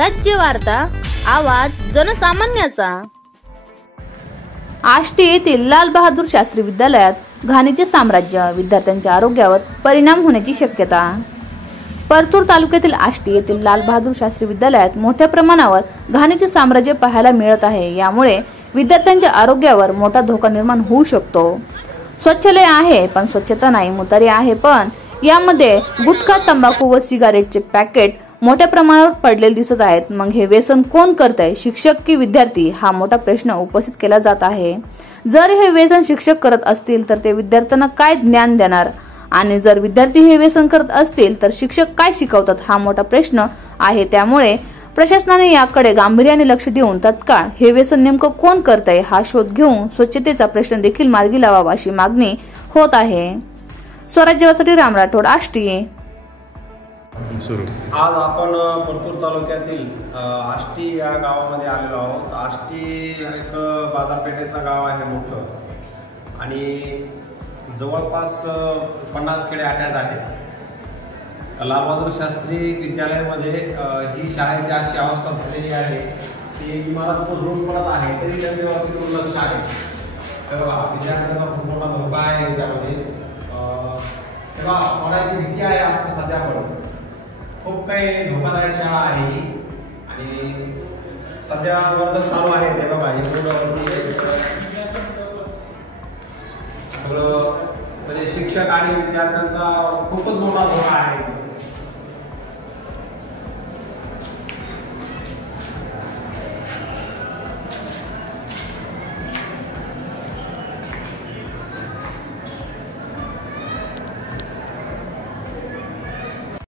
स्वराज्य वार्ता, आवाज जनसामान्याचा। आष्टी येथील लाल बहादूर शास्त्री विद्यालयात घाणीचे साम्राज्य, विद्यार्थ्यांच्या आरोग्यावर परिणाम होण्याची शक्यता। परतूर तालुक्यातील आष्टी येथील लाल बहादूर शास्त्री विद्यालयात मोठ्या प्रमाणावर घाणीचे साम्राज्य पाहायला मिळत आहे। यामुळे विद्यार्थ्यांच्या आरोग्यावर मोठा धोका निर्माण होऊ शकतो। स्वच्छालय आहे पण स्वच्छता नाही, मुतारी आहे पण यामध्ये गुटखा, तंबाखू व सिगारेटचे पॅकेट मोठ्या प्रमाणावर पडलेले दिसत आहेत। मग हे व्यसन कोण करतंय, शिक्षक की विद्यार्थी, हा मोठा प्रश्न उपस्थित केला जात आहे। जर हे व्यसन शिक्षक करत असतील तर ते विद्यार्थ्यांना काय ज्ञान देणार, आणि जर विद्यार्थी हे व्यसन करत असतील तर शिक्षक काय शिकवतात, हा मोठा प्रश्न आहे। त्यामुळे प्रशासनाने याकडे गांभीर्याने लक्ष देऊन तत्काळ हे व्यसन नेमकं कोण करतंय हा शोध घेऊन स्वच्छतेचा प्रश्न देखील मार्गी लावावा अशी मागणी होत आहे। स्वराज्यासाठी राम राठोड, आष्टी। आज आपण परतूर तालुक्यातील आष्टी या गावामध्ये आलेलो आहोत। आष्टी एक बाजारपेठेचं गाव आहे मोठं, आणि जवळपास 50 खेडे अटॅच आहेत। लाल बहादूर शास्त्री विद्यालयामध्ये ही शाळेची अशी अवस्था झालेली आहे की इमारत कोसळून पडत आहे, तरी त्याच्यावरती दुर्लक्ष आहे। तेव्हा विद्यार्थ्यांचा खूप मोठा धोका आहे याच्यामध्ये। तेव्हा पडायची भीती आहे आता सध्या, पण खूप काही धोकादायक शाळा आहे ही, आणि सध्या वर्ग चालू आहे। तेव्हा सगळं म्हणजे शिक्षक आणि विद्यार्थ्यांचा खूपच मोठा धोका आहे।